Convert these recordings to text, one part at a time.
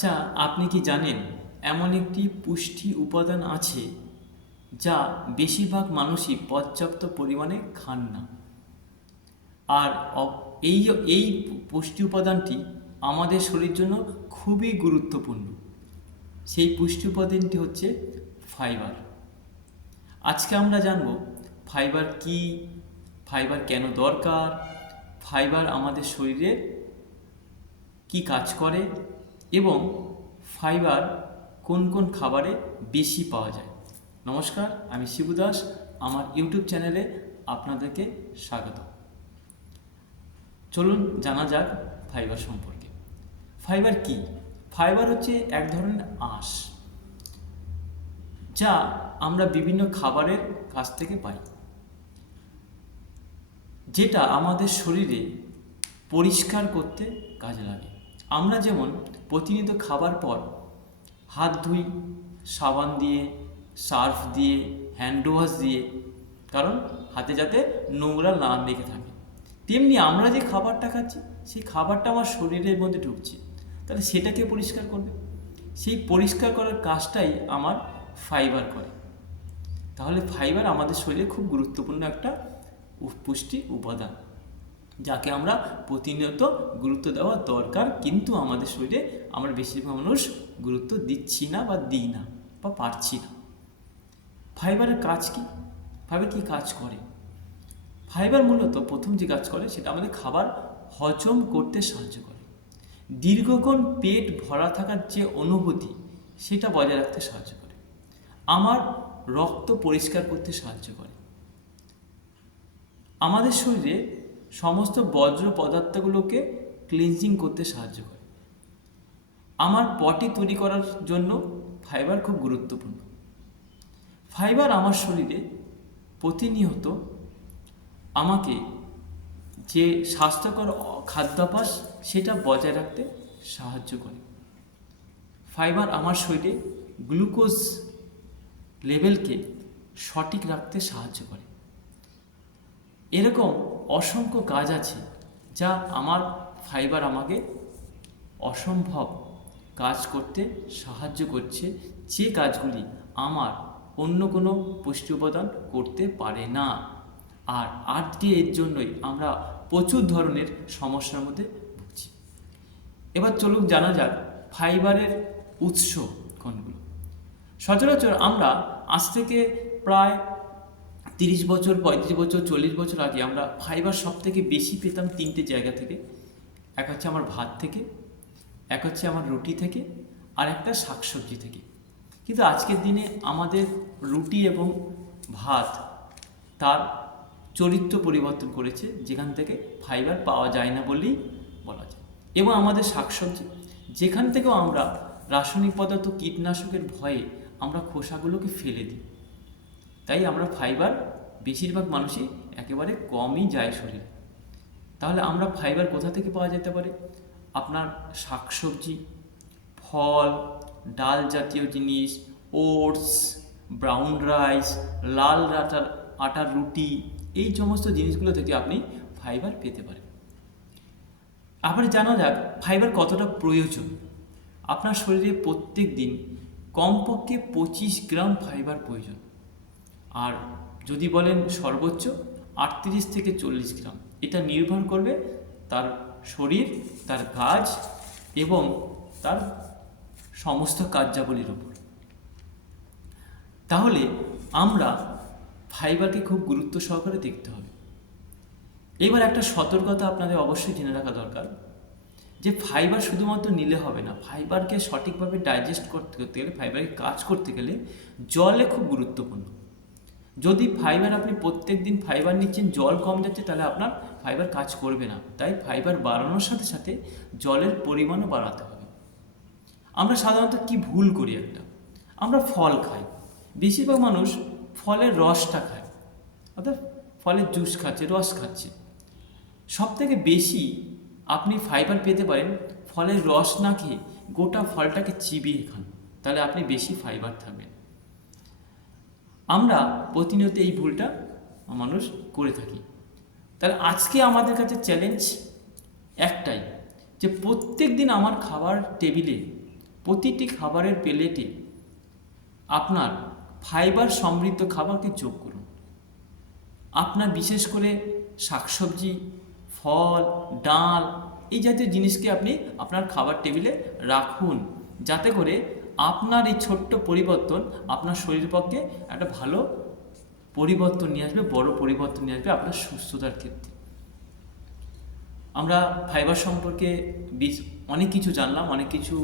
আচ্ছা, আপনি কি জানেন এমন একটি পুষ্টি উপাদান আছে যা বেশিরভাগ মানুষই পর্যাপ্ত পরিমাণে খান না। আর এই এই পুষ্টি উপাদানটি আমাদের শরীরের জন্য খুবই গুরুত্বপূর্ণ। সেই পুষ্টি উপাদানটি হচ্ছে ফাইবার। আজকে আমরা জানব ফাইবার কি, ফাইবার কেন দরকার, ফাইবার আমাদের শরীরে কি কাজ করে এবং ফাইবার কোন কোন খাবারে বেশি পাওয়া যায়। নমস্কার, আমি শিবু দাস। আমার ইউটিউব চ্যানেলে আপনাদেরকে স্বাগত। চলুন জানা যাক ফাইবার সম্পর্কে। ফাইবার কি? ফাইবার হচ্ছে এক ধরনের আঁশ যা আমরা বিভিন্ন খাবারের কাছ থেকে পাই, যেটা আমাদের শরীরে পরিষ্কার করতে কাজে লাগে। আমরা যেমন প্রতিনিয়ত খাবার পর হাত ধুই সাবান দিয়ে, সার্ফ দিয়ে, হ্যান্ড ওয়াশ দিয়ে, কারণ হাতে যাতে নোংরা না লেগে থাকে। তেমনি আমরা যে খাবারটা খাচ্ছি সেই খাবারটা আমার শরীরের মধ্যে ঢুকছে, তাহলে সেটাকে পরিষ্কার করবে। সেই পরিষ্কার করার কাজটাই আমার ফাইবার করে। তাহলে ফাইবার আমাদের শরীরে খুব গুরুত্বপূর্ণ একটা পুষ্টি উপাদান, যাকে আমরা প্রতিনিয়ত গুরুত্ব দেওয়া দরকার, কিন্তু আমাদের শরীরে আমরা বেশিরভাগ মানুষ গুরুত্ব দিচ্ছি না বা দিই না বা পারছি না। ফাইবারের কাজ কি? ফাইবার কি কাজ করে? ফাইবার মূলত প্রথম যে কাজ করে সেটা আমাদের খাবার হজম করতে সাহায্য করে। দীর্ঘক্ষণ পেট ভরা থাকার যে অনুভূতি সেটা বজায় রাখতে সাহায্য করে। আমার রক্ত পরিষ্কার করতে সাহায্য করে। আমাদের শরীরে সমস্ত বজ্র পদার্থগুলোকে ক্লিনজিং করতে সাহায্য করে। আমার পটি তৈরি করার জন্য ফাইবার খুব গুরুত্বপূর্ণ। ফাইবার আমার শরীরে প্রতিনিয়ত আমাকে যে স্বাস্থ্যকর খাদ্যাভ্যাস সেটা বজায় রাখতে সাহায্য করে। ফাইবার আমার শরীরে গ্লুকোজ লেভেলকে সঠিক রাখতে সাহায্য করে। এরকম অসংখ্য কাজ আছে যা আমার ফাইবার আমাকে অসম্ভব কাজ করতে সাহায্য করছে, যে কাজগুলি আমার অন্য কোনো পুষ্টি উপাদান করতে পারে না। আর আজকে এর জন্যই আমরা প্রচুর ধরনের সমস্যার মধ্যে ভুগছি। এবার চলুন জানা যাক ফাইবারের উৎস কোনগুলো। সচরাচর আমরা আজ থেকে প্রায় 30 বছর, 35 বছর, 40 বছর আগে আমরা ফাইবার সব থেকে বেশি পেতাম তিনটে জায়গা থেকে। এক হচ্ছে আমার ভাত থেকে, এক হচ্ছে আমার রুটি থেকে, আর একটা শাকসবজি থেকে। কিন্তু আজকের দিনে আমাদের রুটি এবং ভাত তার চরিত্র পরিবর্তন করেছে, যেখান থেকে ফাইবার পাওয়া যায় না বলেই বলা যায়। এবং আমাদের শাকসবজি, যেখান থেকেও আমরা রাসায়নিক পদার্থ, কীটনাশকের ভয়ে আমরা খোসাগুলোকে ফেলে দিই। তাই আমরা ফাইবার বেশিরভাগ মানুষই একেবারে কমই যায় শরীরে। তাহলে আমরা ফাইবার কোথা থেকে পাওয়া যেতে পারে? আপনার শাকসবজি, ফল, ডাল জাতীয় জিনিস, ওটস, ব্রাউন রাইস, লাল আটার রুটি, এই সমস্ত জিনিসগুলো থেকে আপনি ফাইবার পেতে পারেন। আবার জানা যাক ফাইবার কতটা প্রয়োজন। আপনার শরীরে প্রত্যেক দিন কমপক্ষে 25 গ্রাম ফাইবার প্রয়োজন। আর যদি বলেন সর্বোচ্চ 38 থেকে 40 গ্রাম। এটা নির্ভর করবে তার শরীর, তার কাজ এবং তার সমস্ত কার্যাবলীর উপর। তাহলে আমরা ফাইবারকে খুব গুরুত্ব সহকারে দেখতে হবে। এবার একটা সতর্কতা আপনাদের অবশ্যই জেনে রাখা দরকার, যে ফাইবার শুধুমাত্র নিলে হবে না। ফাইবারকে সঠিকভাবে ডাইজেস্ট করতে গেলে, ফাইবারকে কাজ করতে গেলে জলে খুব গুরুত্বপূর্ণ। যদি ফাইবার আপনি প্রত্যেক দিন ফাইবার নিচ্ছেন, জল কম যাচ্ছে, তাহলে আপনার ফাইবার কাজ করবে না। তাই ফাইবার বাড়ানোর সাথে সাথে জলের পরিমাণও বাড়াতে হবে। আমরা সাধারণত কি ভুল করি? আমরা ফল খাই, বেশিরভাগ মানুষ ফলের রসটা খায়, অর্থাৎ ফলের জুস খাচ্ছে, রস খাচ্ছে। সব থেকে বেশি আপনি ফাইবার পেতে পারেন ফলের রস না খেয়ে গোটা ফলটাকে চিবিয়ে খান, তাহলে আপনি বেশি ফাইবার থাকবেন। আমরা প্রতিনিয়ত এই ভুলটা মানুষ করে থাকি। তাহলে আজকে আমাদের কাছে চ্যালেঞ্জ একটাই, যে প্রত্যেক দিন আমার খাবার টেবিলে প্রতিটি খাবারের প্লেটে আপনার ফাইবার সমৃদ্ধ খাবারকে যোগ করুন। আপনার বিশেষ করে শাকসবজি, ফল, ডাল এই জাতীয় জিনিসকে আপনি আপনার খাবার টেবিলে রাখুন, যাতে করে আপনার এই ছোট্ট পরিবর্তন আপনার শরীরের পক্ষে একটা ভালো পরিবর্তন নিয়ে আসবে, বড় পরিবর্তন নিয়ে আসবে আপনার সুস্থতার ক্ষেত্রে। আমরা ফাইবার সম্পর্কে অনেক কিছু জানলাম, অনেক কিছু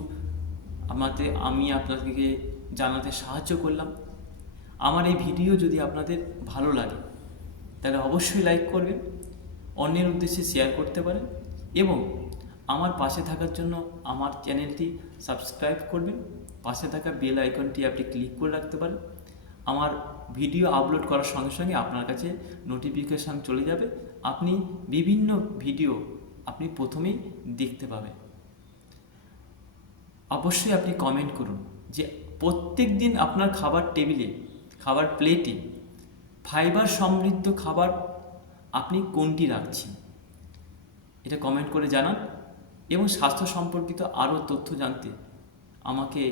আমি আপনাদেরকে জানাতে সাহায্য করলাম। আমার এই ভিডিও যদি আপনাদের ভালো লাগে তাহলে অবশ্যই লাইক করবেন, অন্যের উদ্দেশ্যে শেয়ার করতে পারেন এবং আমার পাশে থাকার জন্য আমার চ্যানেলটি সাবস্ক্রাইব করবেন। পাশে থাকা বেল আইকনটি আপনি ক্লিক করে রাখতে পারেন। আমার ভিডিও আপলোড করার সঙ্গে সঙ্গে আপনার কাছে নোটিফিকেশান চলে যাবে, আপনি বিভিন্ন ভিডিও আপনি প্রথমেই দেখতে পাবেন। অবশ্যই আপনি কমেন্ট করুন যে প্রত্যেক দিন আপনার খাবার টেবিলে, খাবার প্লেটে ফাইবার সমৃদ্ধ খাবার আপনি কোনটি রাখছেন, এটা কমেন্ট করে জানান। এবং স্বাস্থ্য সম্পর্কিত আরও তথ্য জানতে আমাকে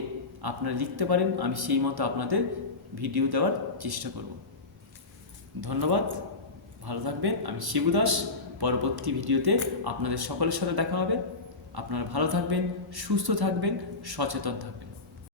আপনারা লিখতে পারেন, আমি সেই মতো আপনাদের ভিডিও দেওয়ার চেষ্টা করব। ধন্যবাদ, ভালো থাকবেন। আমি শিবু দাস। পরবর্তী ভিডিওতে আপনাদের সকলের সাথে দেখা হবে। আপনারা ভালো থাকবেন, সুস্থ থাকবেন, সচেতন থাকবেন।